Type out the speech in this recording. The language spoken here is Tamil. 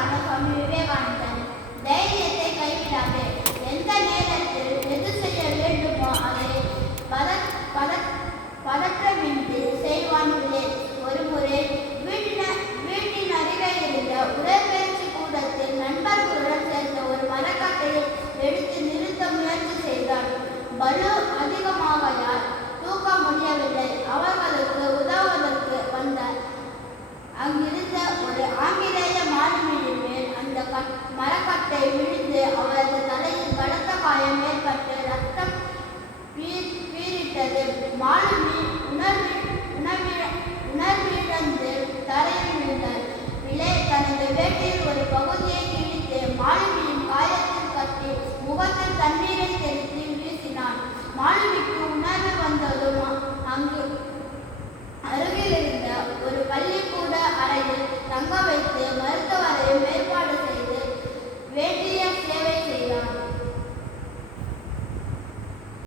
சொன்னாரான சுவாமி விவேகானந்தன். தைரியத்தை கைவிடாதே. எந்த நேரத்தில் எது செய்ய வேண்டுமோ அதை பதற்றமின்றி செய்வானில்லை. ஒருமுறை வீட்டின் அருகே இருந்த உடற்பயிற்சி கூடத்தில் நண்பர்களுடன் சேர்ந்த ஒரு மரக்கட்டையை எடுத்து நிறுத்த முயற்சி செய்தார். பலு அதிகமாகையால் தூக்க முடியவில்லை. அவர்களுக்கு உதவுவதற்கு வந்த அங்கிருந்த ஒரு ஆங்கிலேய மாலுமியின் மேல் அந்த மரக்கட்டை விழுந்து அவரது தலையில் பலத்த காயம் ஏற்பட்டு